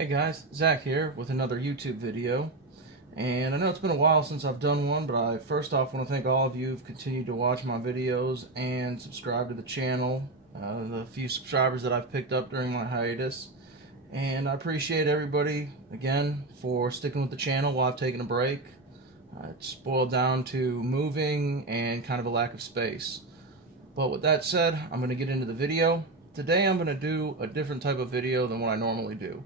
Hey guys, Zach here with another YouTube video. And I know it's been a while since I've done one, but I first off want to thank all of you who've continued to watch my videos and subscribe to the channel, the few subscribers that I've picked up during my hiatus. And I appreciate everybody, again, for sticking with the channel while I've taken a break. It's boiled down to moving and kind of a lack of space. But with that said, I'm going to get into the video. Today I'm going to do a different type of video than what I normally do.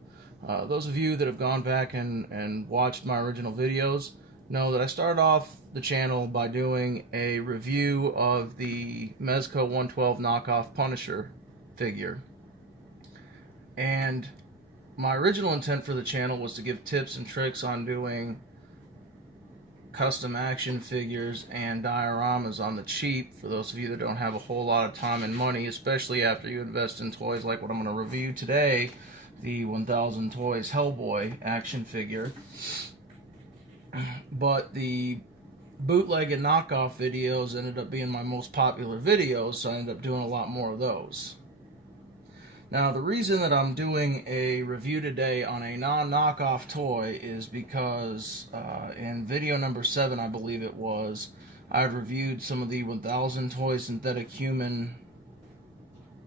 Those of you that have gone back and watched my original videos know that I started off the channel by doing a review of the Mezco 112 knockoff Punisher figure. And my original intent for the channel was to give tips and tricks on doing custom action figures and dioramas on the cheap for those of you that don't have a whole lot of time and money, especially after you invest in toys like what I'm going to review today, the 1000Toys Hellboy action figure. But the bootleg and knockoff videos ended up being my most popular videos, so I ended up doing a lot more of those. Now, the reason that I'm doing a review today on a non-knockoff toy is because in video number 7, I believe it was, I reviewed some of the 1000Toys Synthetic Human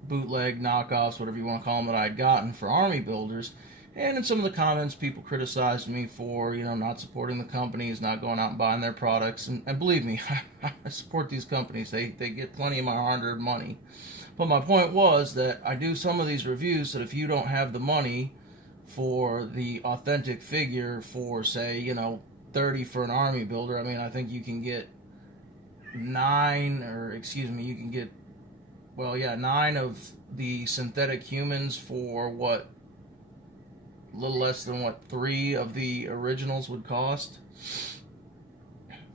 bootleg knockoffs, whatever you want to call them, that I'd gotten for army builders. And in some of the comments, people criticized me for, not supporting the companies, not going out and buying their products. And believe me, I support these companies. They get plenty of my hard-earned money. But my point was that I do some of these reviews that if you don't have the money for the authentic figure for, say, $30 for an army builder, I mean, I think you can get 9 of the synthetic humans for a little less than 3 of the originals would cost.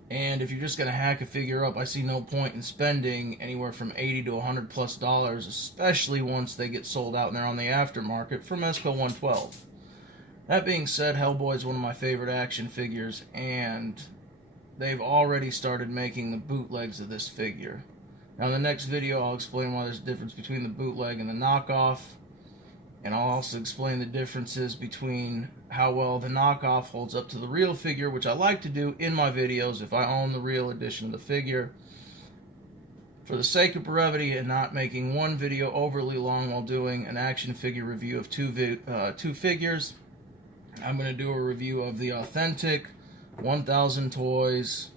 And if you're just going to hack a figure up, I see no point in spending anywhere from $80 to $100+, especially once they get sold out and they're on the aftermarket for Mezco 112. That being said, Hellboy is one of my favorite action figures, and they've already started making the bootlegs of this figure. Now in the next video, I'll explain why there's a difference between the bootleg and the knockoff, and I'll also explain the differences between how well the knockoff holds up to the real figure, which I like to do in my videos if I own the real edition of the figure. For the sake of brevity and not making one video overly long while doing an action figure review of two figures, I'm going to do a review of the authentic 1000Toys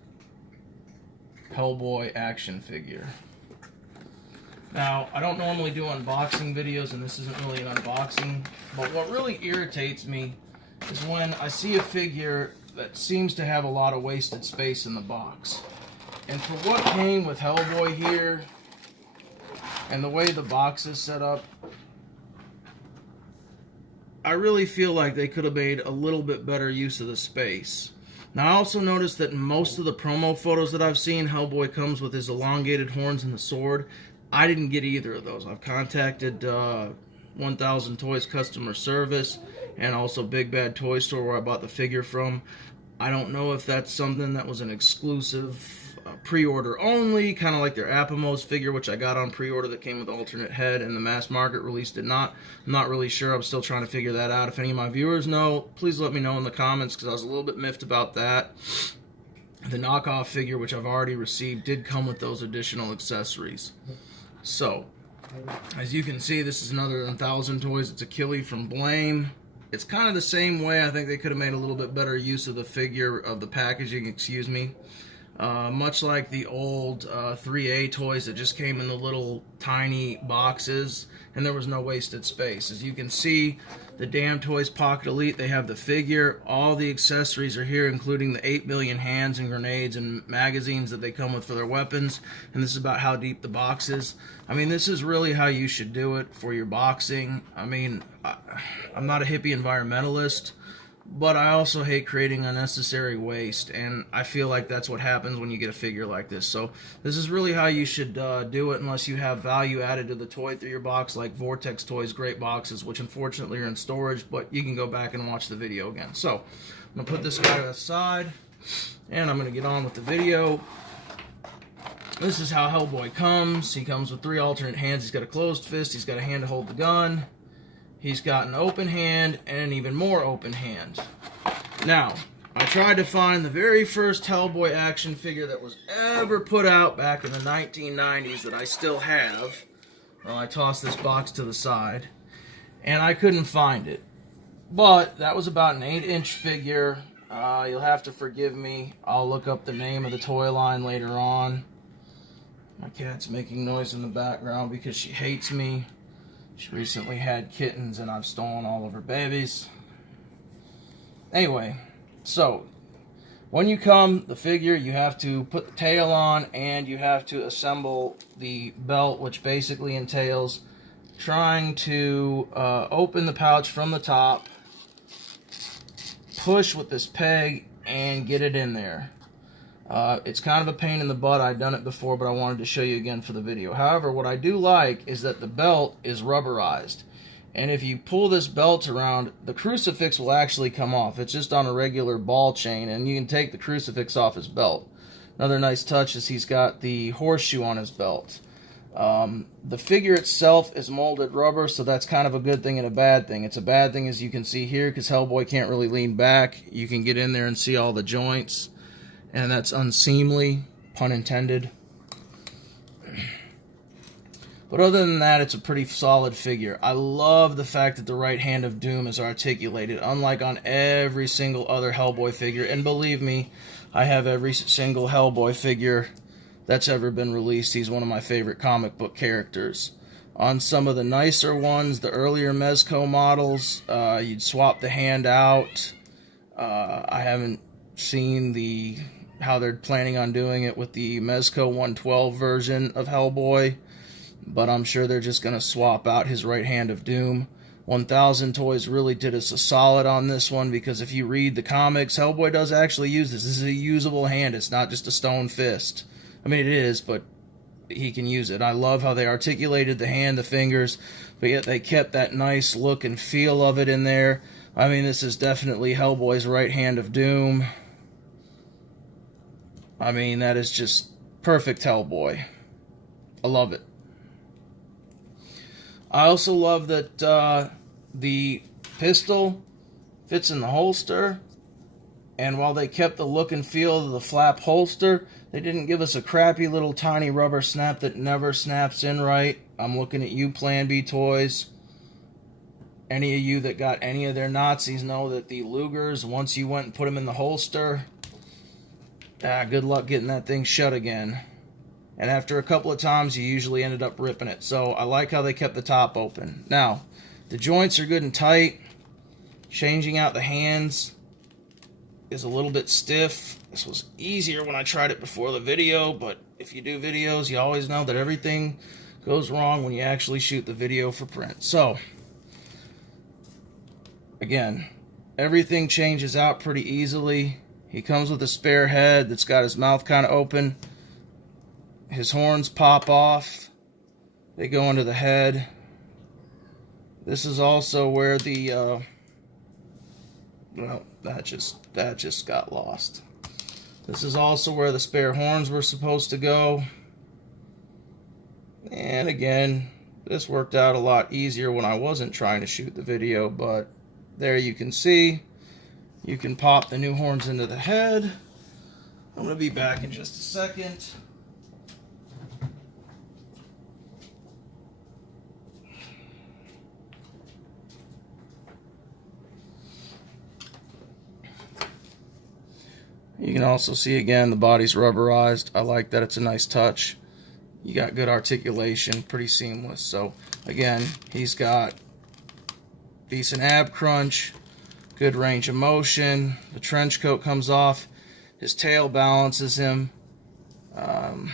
Hellboy action figure. Now, I don't normally do unboxing videos, and this isn't really an unboxing, but what really irritates me is when I see a figure that seems to have a lot of wasted space in the box. And for what came with Hellboy here, and the way the box is set up, I really feel like they could have made a little bit better use of the space. Now, I also noticed that in most of the promo photos that I've seen, Hellboy comes with his elongated horns and the sword. I didn't get either of those. I've contacted 1000Toys customer service and also Big Bad Toy Store where I bought the figure from. I don't know if that's something that was an exclusive pre-order only, kind of like their Apamos figure, which I got on pre-order that came with alternate head, and the mass market release did not. I'm not really sure. I'm still trying to figure that out. If any of my viewers know, please let me know in the comments, because I was a little bit miffed about that. The knockoff figure, which I've already received, did come with those additional accessories. So, as you can see, this is another 1000Toys. It's Achilles from Blame. It's kind of the same way. I think they could have made a little bit better use of the figure, of the packaging, excuse me. Much like the old 3A toys that just came in the little tiny boxes, and there was no wasted space. As you can see, the Damn Toys Pocket Elite, they have the figure. All the accessories are here, including the 8 million hands and grenades and magazines that they come with for their weapons. And this is about how deep the box is. I mean, this is really how you should do it for your boxing. I mean, I'm not a hippie environmentalist, but I also hate creating unnecessary waste, and I feel like that's what happens when you get a figure like this. So this is really how you should do it, unless you have value added to the toy through your box, like Vortex Toys Great Boxes, which unfortunately are in storage, but you can go back and watch the video again. So I'm going to put this guy aside, and I'm going to get on with the video. This is how Hellboy comes. He comes with 3 alternate hands. He's got a closed fist. He's got a hand to hold the gun. he's got an open hand and an even more open hand. Now, I tried to find the very first Hellboy action figure that was ever put out back in the 1990s that I still have. Well, I tossed this box to the side, and I couldn't find it. But that was about an 8-inch figure. You'll have to forgive me. I'll look up the name of the toy line later on. My cat's making noise in the background because she hates me. She recently had kittens and I've stolen all of her babies. Anyway, so when you come the figure, you have to put the tail on and you have to assemble the belt, which basically entails trying to open the pouch from the top, push with this peg, and get it in there. It's kind of a pain in the butt. I've done it before, but I wanted to show you again for the video. However, what I do like is that the belt is rubberized. And if you pull this belt around, the crucifix will actually come off. It's just on a regular ball chain, and you can take the crucifix off his belt. Another nice touch is he's got the horseshoe on his belt. The figure itself is molded rubber, so that's kind of a good thing and a bad thing. It's a bad thing, as you can see here, because Hellboy can't really lean back. You can get in there and see all the joints, and that's unseemly, pun intended. But other than that, it's a pretty solid figure. I love the fact that the right hand of Doom is articulated, unlike on every single other Hellboy figure. And believe me, I have every single Hellboy figure that's ever been released. He's one of my favorite comic book characters. On some of the nicer ones, the earlier Mezco models, you'd swap the hand out. I haven't seen how they're planning on doing it with the Mezco 112 version of Hellboy, but I'm sure they're just going to swap out his right hand of Doom. 1000 Toys really did us a solid on this one, because if you read the comics, Hellboy does actually use this. This is a usable hand. It's not just a stone fist. I mean, it is, but he can use it. I love how they articulated the hand, the fingers, but yet they kept that nice look and feel of it in there. I mean, this is definitely Hellboy's right hand of Doom. I mean, that is just perfect Hellboy. I love it. I also love that the pistol fits in the holster, and while they kept the look and feel of the flap holster, they didn't give us a crappy little tiny rubber snap that never snaps in right. I'm looking at you, Plan B Toys. Any of you that got any of their Nazis know that the Lugers, once you went and put them in the holster, good luck getting that thing shut again. And after a couple of times, you usually ended up ripping it. So I like how they kept the top open. Now, the joints are good and tight. Changing out the hands is a little bit stiff. This was easier when I tried it before the video, but if you do videos, you always know that everything goes wrong when you actually shoot the video for print. So, again, everything changes out pretty easily. He comes with a spare head that's got his mouth kind of open. His horns pop off. They go into the head. This is also where the well, that just got lost. This is also where the spare horns were supposed to go. And again, this worked out a lot easier when I wasn't trying to shoot the video, but there you can see. You can pop the new horns into the head. I'm going to be back in just a second. You can also see again the body's rubberized. I like that. It's a nice touch. You got good articulation, pretty seamless. So again, he's got decent ab crunch, good range of motion. The trench coat comes off. His tail balances him. The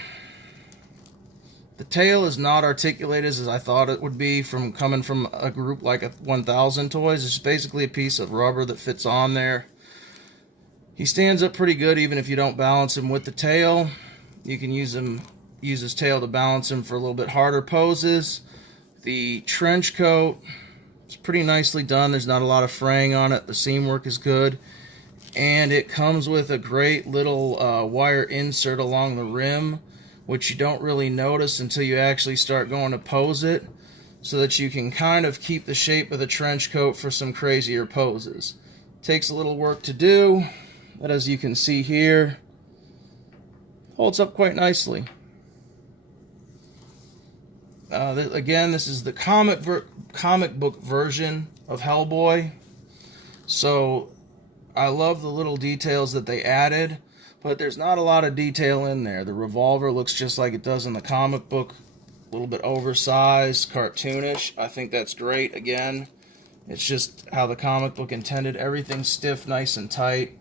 tail is not articulated as I thought it would be coming from a group like 1000 Toys. It's basically a piece of rubber that fits on there. He stands up pretty good even if you don't balance him with the tail. You can use his tail to balance him for a little bit harder poses. The trench coat is pretty nicely done. There's not a lot of fraying on it. The seam work is good. And it comes with a great little wire insert along the rim, which you don't really notice until you actually start going to pose it. so that you can kind of keep the shape of the trench coat for some crazier poses. Takes a little work to do, but as you can see here, holds up quite nicely. Again, this is the comic book version of Hellboy, so I love the little details that they added, but there's not a lot of detail in there. The revolver looks just like it does in the comic book, a little bit oversized, cartoonish. I think that's great. Again, it's just how the comic book intended. Everything's stiff, nice and tight.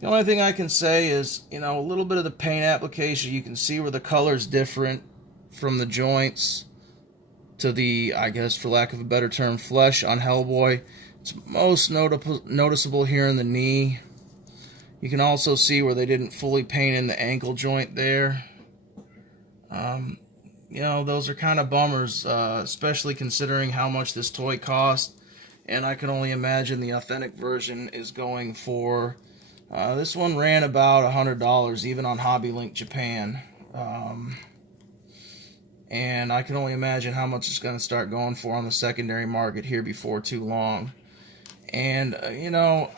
The only thing I can say is, you know, a little bit of the paint application. You can see where the color's different from the joints to the, I guess for lack of a better term, flesh on Hellboy. It's most noticeable here in the knee. You can also see where they didn't fully paint in the ankle joint there. You know, those are kind of bummers, especially considering how much this toy cost. And I can only imagine the authentic version is going for, this one ran about $100, even on Hobby Link Japan. And I can only imagine how much it's going to start going for on the secondary market here before too long. And, you know,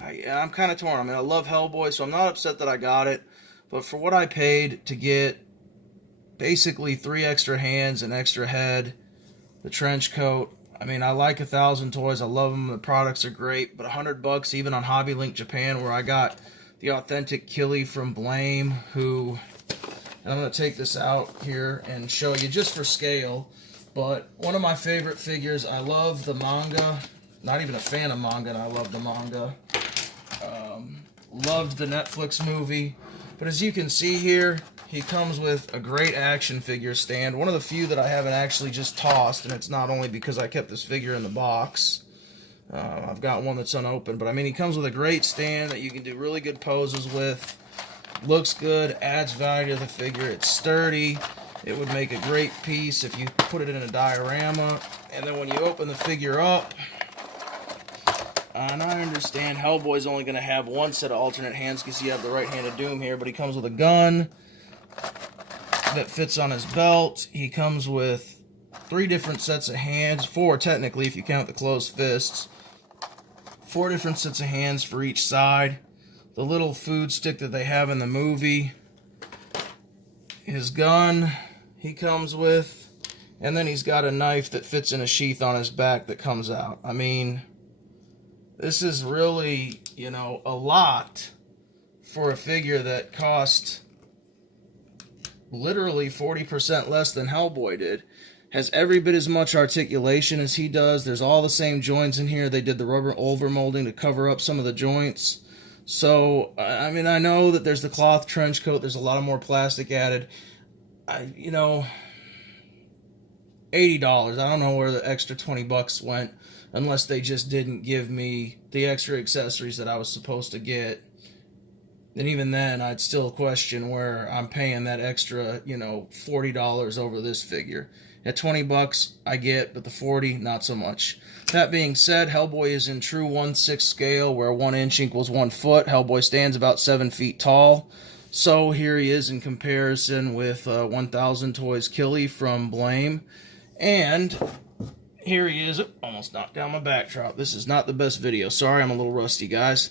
I'm kind of torn. I mean, I love Hellboy, so I'm not upset that I got it. But for what I paid to get basically 3 extra hands, an extra head, the trench coat, I mean, I like 1000 Toys. I love them. The products are great. But $100 even on Hobby Link Japan, where I got the authentic Killy from Blame, who... And I'm going to take this out here and show you just for scale. But one of my favorite figures, I love the manga. Not even a fan of manga, and I love the manga. Loved the Netflix movie. But as you can see here, he comes with a great action figure stand. One of the few that I haven't actually just tossed, and it's not only because I kept this figure in the box. I've got one that's unopened. But I mean, he comes with a great stand that you can do really good poses with. Looks good, adds value to the figure. It's sturdy. It would make a great piece if you put it in a diorama. And then when you open the figure up, and I understand Hellboy's only going to have one set of alternate hands because you have the right-handed Doom here, but he comes with a gun that fits on his belt. He comes with 3 different sets of hands, 4 technically if you count the closed fists. 4 different sets of hands for each side. The little food stick that they have in the movie, his gun he comes with, and then he's got a knife that fits in a sheath on his back that comes out. I mean, this is really, you know, a lot for a figure that cost literally 40% less than Hellboy did. Has every bit as much articulation as he does. There's all the same joints in here. They did the rubber overmolding to cover up some of the joints. So, I mean, I know that there's the cloth trench coat. There's a lot of more plastic added. You know, $80. I don't know where the extra $20 went, unless they just didn't give me the extra accessories that I was supposed to get. And even then, I'd still question where I'm paying that extra, you know, $40 over this figure. At $20, I get, but the $40, not so much. That being said, Hellboy is in true 1/6 scale, where 1 inch equals 1 foot. Hellboy stands about 7 feet tall. So here he is in comparison with 1000 Toys Killy from Blame. And here he is. Almost knocked down my backdrop. This is not the best video. Sorry, I'm a little rusty, guys.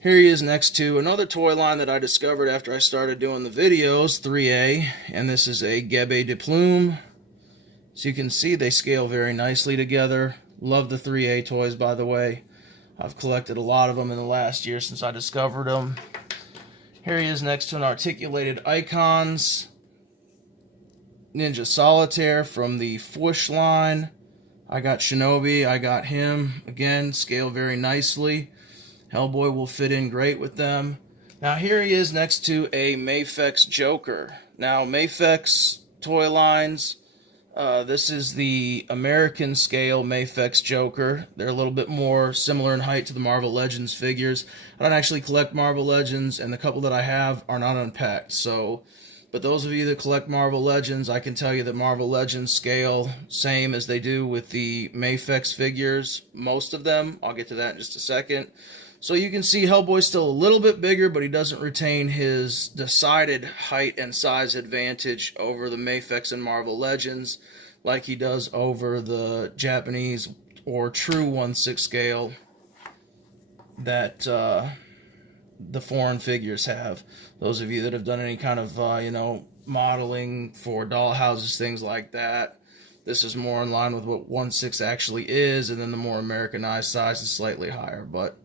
Here he is next to another toy line that I discovered after I started doing the videos, 3A. And this is a Gebe de Plume. So you can see they scale very nicely together. Love the 3A toys, by the way. I've collected a lot of them in the last year since I discovered them. Here he is next to an articulated Icons Ninja Solitaire from the Fwoosh line. I got Shinobi, I got him. Again, scale very nicely. Hellboy will fit in great with them. Now here he is next to a Maifix Joker. Now Maifix toy lines, this is the American scale Maifix Joker. They're a little bit more similar in height to the Marvel Legends figures. I don't actually collect Marvel Legends, and the couple that I have are not unpacked. So, but those of you that collect Marvel Legends, I can tell you that Marvel Legends scale same as they do with the Maifix figures. Most of them. I'll get to that in just a second. So you can see Hellboy's still a little bit bigger, but he doesn't retain his decided height and size advantage over the Maifix and Marvel Legends. like he does over the Japanese or true 1/6 scale that the foreign figures have. Those of you that have done any kind of modeling for doll houses, things like that, this is more in line with what 1/6 actually is, and then the more Americanized size is slightly higher. But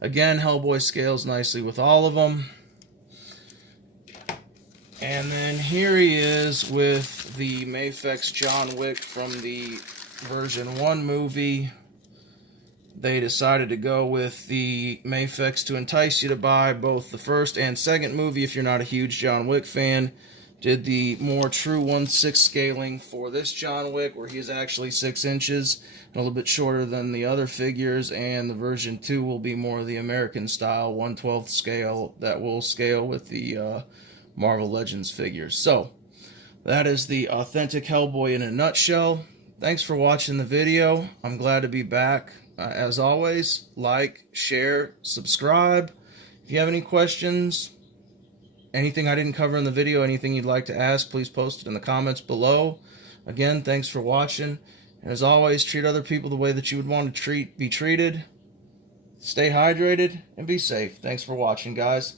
again, Hellboy scales nicely with all of them. And then here he is with the Maifix John Wick from the version 1 movie. They decided to go with the Maifix to entice you to buy both the first and second movie if you're not a huge John Wick fan. Did the more true 1/6 scaling for this John Wick, where he is actually 6 inches, and a little bit shorter than the other figures, and the version 2 will be more the American style 1/12 scale that will scale with the Marvel Legends figures. So, that is the authentic Hellboy in a nutshell. Thanks for watching the video. I'm glad to be back. As always, like, share, subscribe. If you have any questions, anything I didn't cover in the video, anything you'd like to ask, please post it in the comments below. Again, thanks for watching. As always, treat other people the way that you would want to be treated. Stay hydrated and be safe. Thanks for watching, guys.